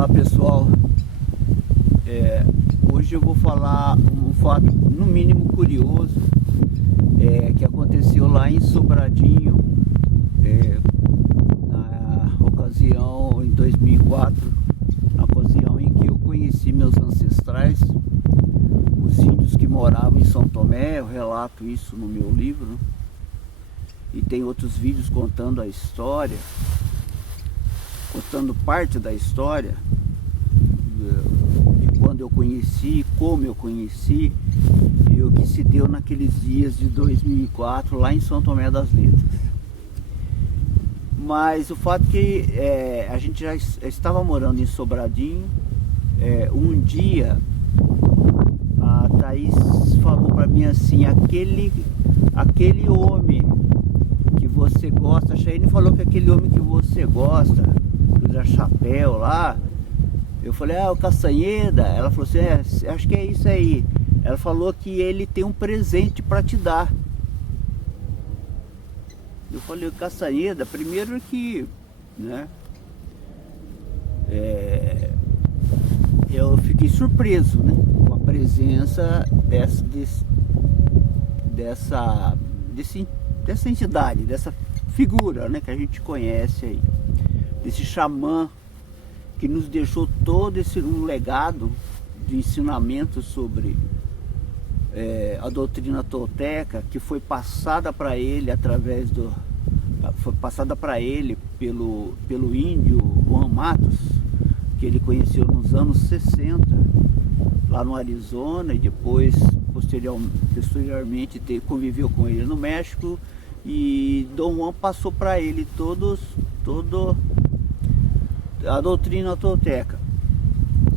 Olá pessoal, hoje eu vou falar um fato no mínimo curioso que aconteceu lá em Sobradinho, na ocasião em 2004, na ocasião em que eu conheci meus ancestrais, os índios que moravam em São Tomé. Eu relato isso no meu livro e tem outros vídeos contando a história, contando parte da história de quando eu conheci, como eu conheci e o que se deu naqueles dias de 2004 lá em São Tomé das Letras. Mas o fato que a gente já estava morando em Sobradinho. Um dia a Thaís falou para mim assim: aquele homem que você gosta, a Chayane falou que aquele homem que você gosta, usa chapéu lá. Eu falei: o Castanheda. Ela falou assim: acho que é isso aí. Ela falou que ele tem um presente para te dar. Eu falei: o Castanheda, primeiro que, né, eu fiquei surpreso, né, com a presença dessa entidade, dessa figura, né, que a gente conhece aí, desse xamã que nos deixou todo um legado de ensinamento sobre a doutrina tolteca, que foi passada para ele pelo índio Juan Matos, que ele conheceu nos anos 60 lá no Arizona, e depois posteriormente conviveu com ele no México, e Dom Juan passou para ele toda a doutrina tolteca.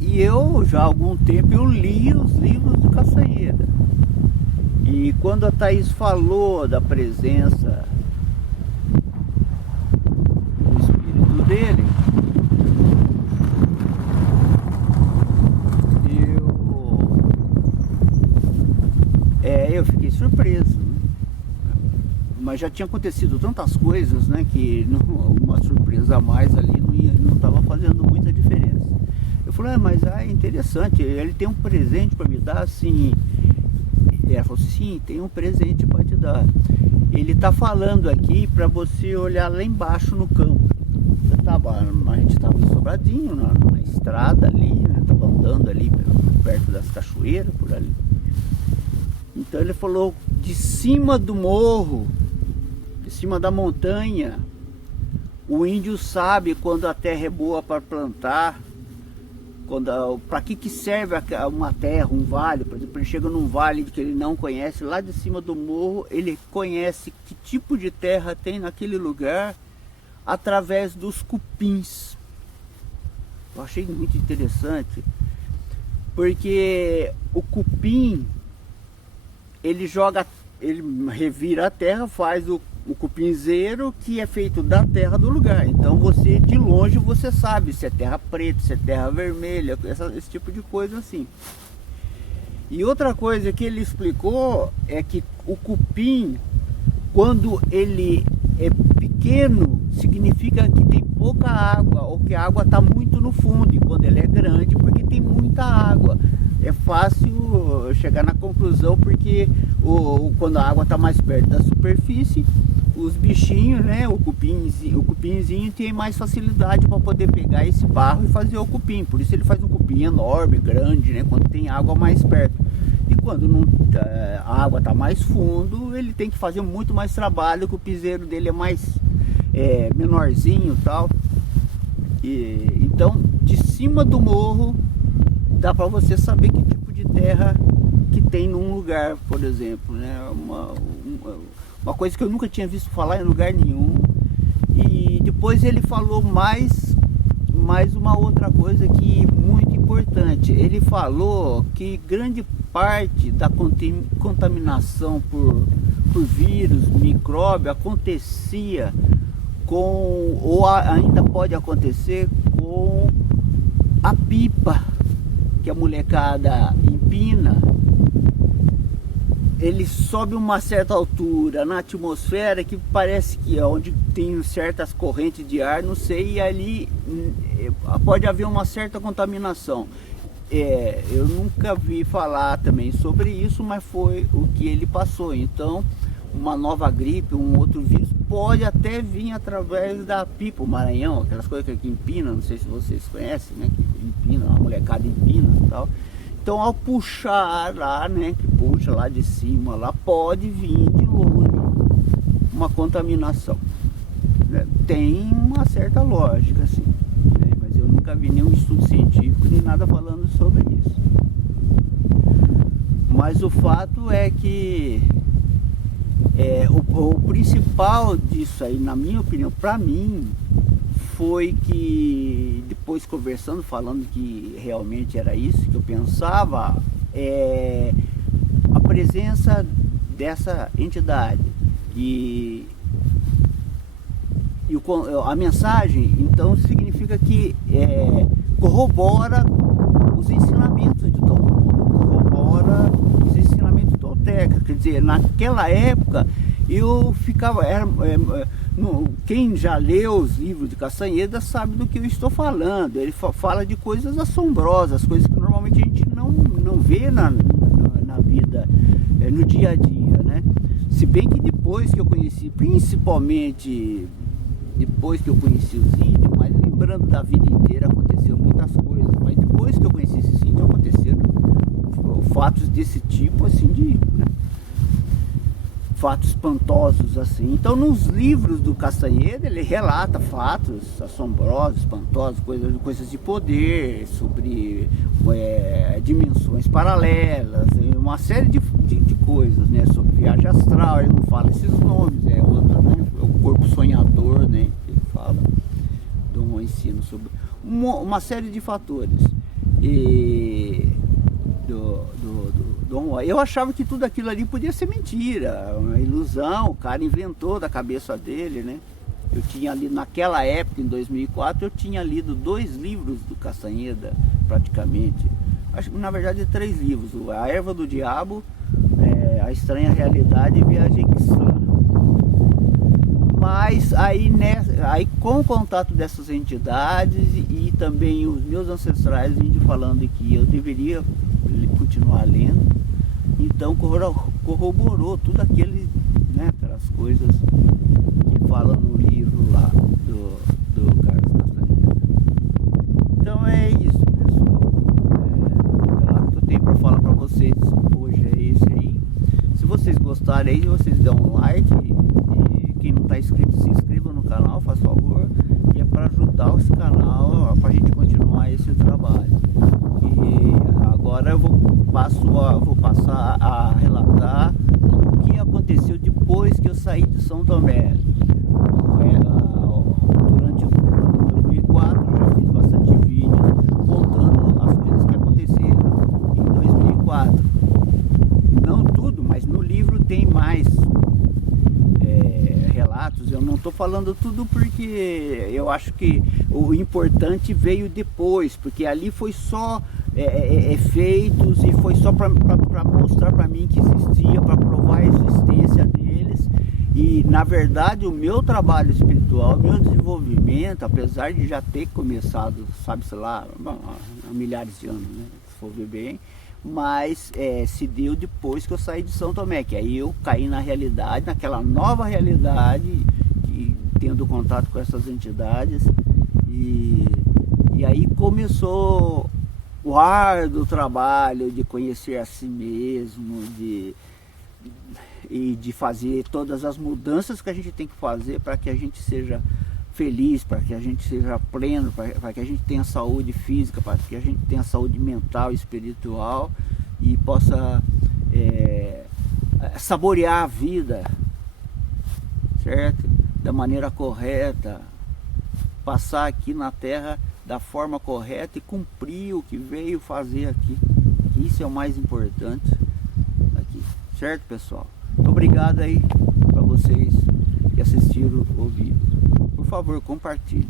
E eu já há algum tempo eu li os livros do Castanheda, e quando a Thaís falou da presença do espírito dele, eu fiquei surpreso, né? Mas já tinha acontecido tantas coisas, né, que uma surpresa a mais ali não estava fazendo muita diferença. Eu falei: mas é interessante, ele tem um presente para me dar, assim. Ela falou: sim, tem um presente para te dar. Ele está falando aqui para você olhar lá embaixo no campo. A gente estava em Sobradinho, na estrada ali, né, estava andando ali perto das cachoeiras, por ali. Então ele falou: de cima do morro, de cima da montanha, o índio sabe quando a terra é boa para plantar, para que serve uma terra, um vale. Por exemplo, ele chega num vale que ele não conhece, lá de cima do morro ele conhece que tipo de terra tem naquele lugar através dos cupins. Eu achei muito interessante, porque o cupim, ele revira a terra, faz o cupinzeiro, que é feito da terra do lugar. Então você, de longe, você sabe se é terra preta, se é terra vermelha, esse tipo de coisa assim. E outra coisa que ele explicou é que o cupim, quando ele é pequeno, significa que tem pouca água, ou que a água está muito no fundo, e quando ele é grande, porque tem muita água. É fácil chegar na conclusão, porque quando a água está mais perto da superfície, os bichinhos, né, o cupinzinho tem mais facilidade para poder pegar esse barro e fazer o cupim. Por isso ele faz um cupim enorme, grande, né, quando tem água mais perto. E quando a água está mais fundo, ele tem que fazer muito mais trabalho, que o piseiro dele é mais menorzinho e tal. Então, de cima do morro, dá para você saber que tipo de terra que tem num lugar, por exemplo, né? Uma coisa que eu nunca tinha visto falar em lugar nenhum. E depois ele falou mais uma outra coisa que muito importante. Ele falou que grande parte da contaminação por vírus, micróbio, acontecia ou ainda pode acontecer com a pipa que a molecada empina. Ele sobe uma certa altura na atmosfera, que parece que é onde tem certas correntes de ar, não sei, e ali pode haver uma certa contaminação. Eu nunca vi falar também sobre isso, mas foi o que ele passou. Então, uma nova gripe, um outro vírus, pode até vir através da pipa, o Maranhão, aquelas coisas que aqui empina, não sei se vocês conhecem, né? Que empina, a molecada empina e tal. Então, ao puxar lá, né? Que puxa lá de cima, lá pode vir de longe uma contaminação. Né? Tem uma certa lógica, assim. Mas eu nunca vi nenhum estudo científico nem nada falando sobre isso. Mas o fato é que o principal disso aí, na minha opinião, para mim, foi que depois conversando, falando que realmente era isso que eu pensava, a presença dessa entidade e a mensagem, então, significa que corrobora os ensinamentos de todo mundo, corrobora os ensinamentos toltecas. Quer dizer, naquela época eu ficava, quem já leu os livros de Castanheda sabe do que eu estou falando. Ele fala de coisas assombrosas, coisas que normalmente a gente não vê na vida, no dia a dia, né? Se bem que depois que eu conheci, principalmente depois que eu conheci os índios, mas lembrando da vida inteira, aconteceu muitas coisas, mas depois que eu conheci esses índios, aconteceram fatos desse tipo, assim, né? Fatos espantosos, assim. Então, nos livros do Castanheda, ele relata fatos assombrosos, espantosos, coisas de poder, sobre dimensões paralelas, uma série de coisas, né? Sobre viagem astral, ele não fala esses nomes, outra, né? É o corpo sonhador, né? Ele fala, dá um ensino sobre uma série de fatores. Eu achava que tudo aquilo ali podia ser mentira, uma ilusão, o cara inventou da cabeça dele, né? Eu tinha lido, naquela época, em 2004, eu tinha lido 2 livros do Castanheda, praticamente. Acho que, na verdade, 3 livros. A Erva do Diabo, A Estranha Realidade e Viagem Extra. Mas aí com o contato dessas entidades e também os meus ancestrais índios falando que eu deveria continuar lendo, então corroborou tudo aquele, né, aquelas coisas que falam no livro lá do Carlos Castanheda. Então é isso, pessoal. O que eu tenho para falar para vocês hoje é esse aí. Se vocês gostarem aí, vocês dão um like, e quem não está inscrito, se inscreva no canal, faz favor, e é para ajudar esse canal, para a gente continuar esse trabalho. E agora eu vou passar a relatar o que aconteceu depois que eu saí de São Tomé. Durante o ano de 2004 eu já fiz bastante vídeos contando as coisas que aconteceram em 2004. Não tudo, mas no livro tem mais relatos. Eu não estou falando tudo porque eu acho que o importante veio depois, porque ali foi só efeitos e foi só para mostrar para mim que existia, para provar a existência deles. E na verdade o meu trabalho espiritual, meu desenvolvimento, apesar de já ter começado, sabe-se lá, há milhares de anos, né, se for ver bem, mas se deu depois que eu saí de São Tomé, que aí eu caí na realidade, naquela nova realidade, tendo contato com essas entidades, e aí começou o árduo trabalho de conhecer a si mesmo, e de fazer todas as mudanças que a gente tem que fazer para que a gente seja feliz, para que a gente seja pleno, para que a gente tenha saúde física, para que a gente tenha saúde mental e espiritual e possa saborear a vida, certo? Da maneira correta, passar aqui na Terra da forma correta e cumprir o que veio fazer aqui. Isso é o mais importante aqui, certo, pessoal? Muito obrigado aí para vocês que assistiram o vídeo. Por favor, compartilhe.